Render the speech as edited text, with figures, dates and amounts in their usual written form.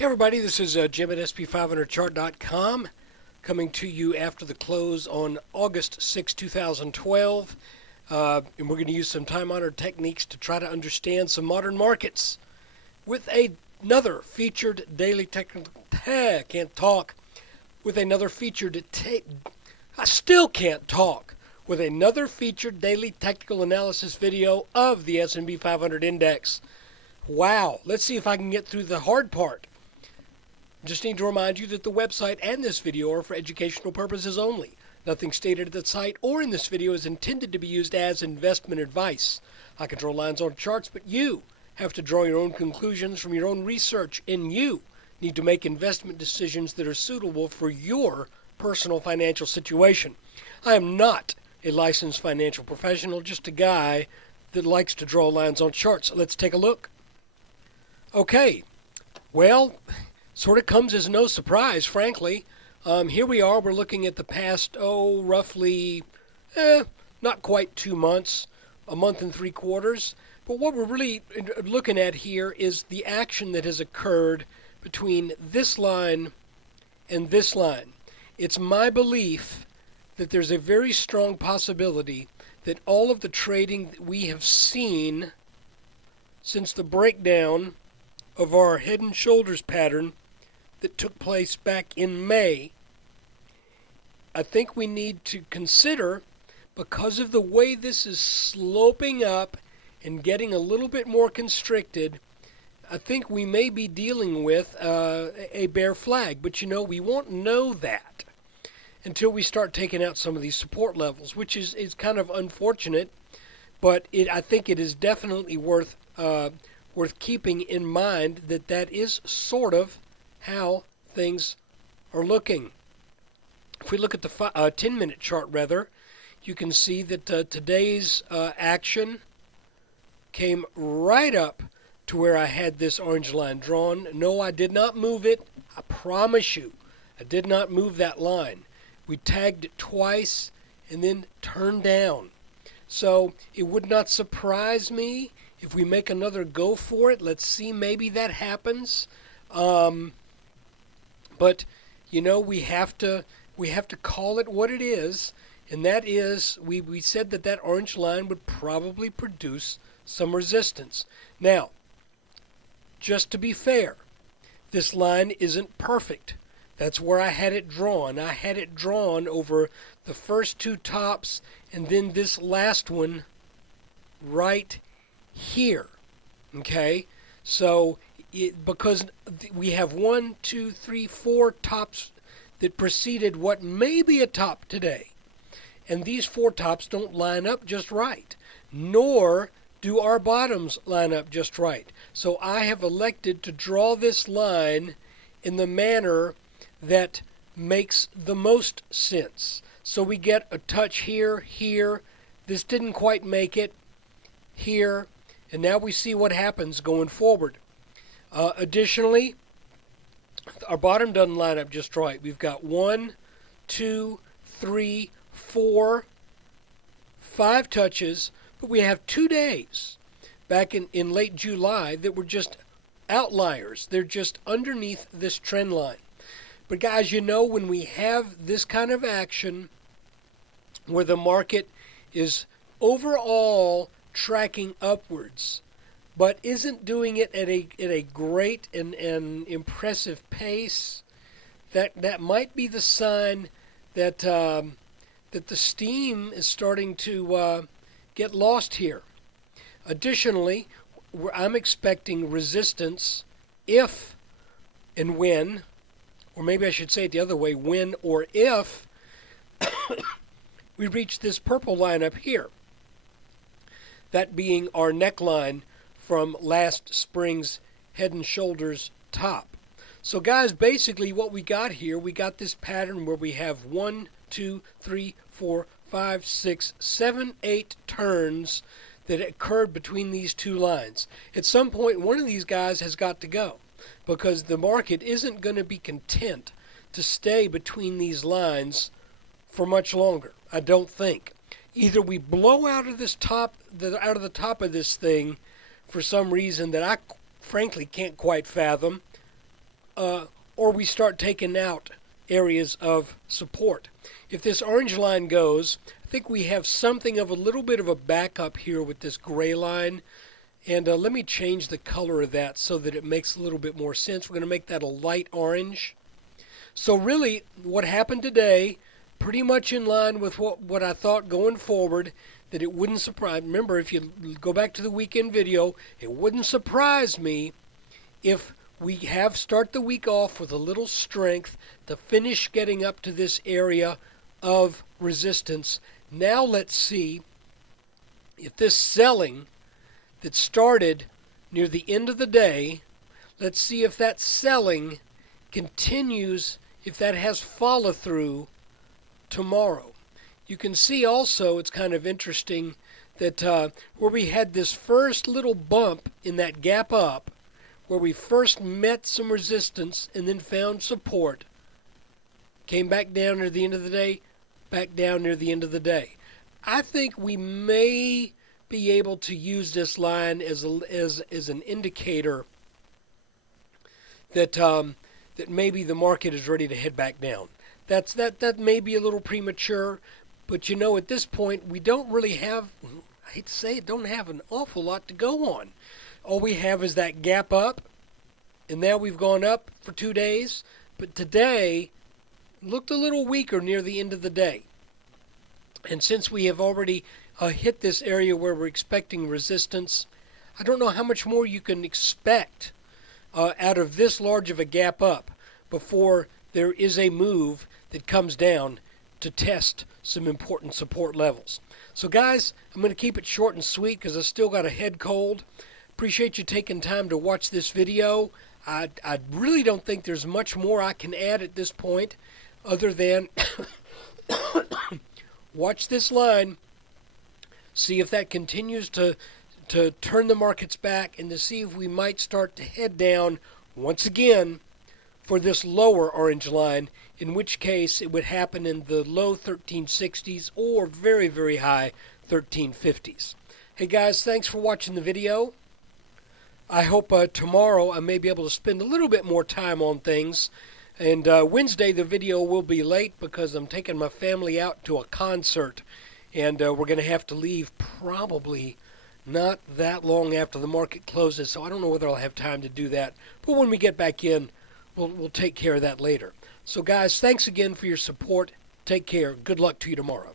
Hey everybody, this is Jim at SP500chart.com coming to you after the close on August 6, 2012. And we're going to use some time-honored techniques to try to understand some modern markets with another featured daily technical... can't talk. With another featured... I still can't talk. With another featured daily technical analysis video of the S&P 500 index. Wow, let's see if I can get through the hard part. Just need to remind you that the website and this video are for educational purposes only. Nothing stated at the site or in this video is intended to be used as investment advice. I can draw lines on charts, but you have to draw your own conclusions from your own research, and you need to make investment decisions that are suitable for your personal financial situation. I am not a licensed financial professional, just a guy that likes to draw lines on charts. Let's take a look. Okay, well, sort of comes as no surprise, frankly. Here we are. We're looking at the past, roughly, not quite 2 months, a month and 3/4. But what we're really looking at here is the action that has occurred between this line and this line. It's my belief that there's a very strong possibility that all of the trading that we have seen since the breakdown of our head and shoulders pattern that took place back in May, I think we need to consider, because of the way this is sloping up and getting a little bit more constricted, I think we may be dealing with a bear flag. But we won't know that until we start taking out some of these support levels, which is kind of unfortunate, but I think it is definitely worth keeping in mind that is sort of how things are looking. If we look at the 10-minute chart, you can see that today's action came right up to where I had this orange line drawn. No, I did not move it. I promise you, I did not move that line. We tagged it twice and then turned down. So it would not surprise me if we make another go for it. Let's see, maybe that happens. But we have to call it what it is, and that is we said that orange line would probably produce some resistance. Now, just to be fair, this line isn't perfect. That's where I had it drawn. I had it drawn over the first two tops and then this last one right here. Okay? So because we have 1, 2, 3, 4 tops that preceded what may be a top today. And these 4 tops don't line up just right, nor do our bottoms line up just right. So I have elected to draw this line in the manner that makes the most sense. So we get a touch here, here. This didn't quite make it here. And now we see what happens going forward. Additionally, our bottom doesn't line up just right. We've got 1, 2, 3, 4, 5 touches, but we have 2 days back in late July that were just outliers. They're just underneath this trend line. But guys, when we have this kind of action where the market is overall tracking upwards, but isn't doing it at a great and impressive pace, that might be the sign that that the steam is starting to get lost here. Additionally, I'm expecting resistance if and when, or maybe I should say it the other way, when or if we reach this purple line up here, that being our neckline from last spring's head and shoulders top. So guys, basically what we got here, we got this pattern where we have 1, 2, 3, 4, 5, 6, 7, 8 turns that occurred between these two lines. At some point, one of these guys has got to go, because the market isn't going to be content to stay between these lines for much longer, I don't think. Either we blow out of the top of this thing for some reason that I frankly can't quite fathom, or we start taking out areas of support. If this orange line goes, I think we have something of a little bit of a backup here with this gray line. And let me change the color of that so that it makes a little bit more sense. We're going to make that a light orange. So really, what happened today, pretty much in line with what I thought going forward, that it wouldn't surprise. Remember, if you go back to the weekend video, it wouldn't surprise me if we start the week off with a little strength to finish getting up to this area of resistance. Now let's see if this selling that started near the end of the day, let's see if that selling continues, if that has follow through tomorrow. You can see also, it's kind of interesting that where we had this first little bump in that gap up, where we first met some resistance and then found support, came back down near the end of the day, back down near the end of the day. I think we may be able to use this line as an indicator that that maybe the market is ready to head back down. That may be a little premature, but you know, at this point we don't really have, I hate to say it, don't have an awful lot to go on. All we have is that gap up, and now we've gone up for 2 days, but today looked a little weaker near the end of the day. And since we have already hit this area where we're expecting resistance, I don't know how much more you can expect out of this large of a gap up before there is a move that comes down to test some important support levels. So guys, I'm going to keep it short and sweet because I still got a head cold. Appreciate you taking time to watch this video. I really don't think there's much more I can add at this point other than watch this line, see if that continues to turn the markets back, and to see if we might start to head down once again for this lower orange line, in which case it would happen in the low 1360s or very, very high 1350s. Hey guys, thanks for watching the video. I hope tomorrow I may be able to spend a little bit more time on things. And Wednesday the video will be late because I'm taking my family out to a concert. And we're going to have to leave probably not that long after the market closes. So I don't know whether I'll have time to do that. But when we get back in, we'll take care of that later. So guys, thanks again for your support. Take care. Good luck to you tomorrow.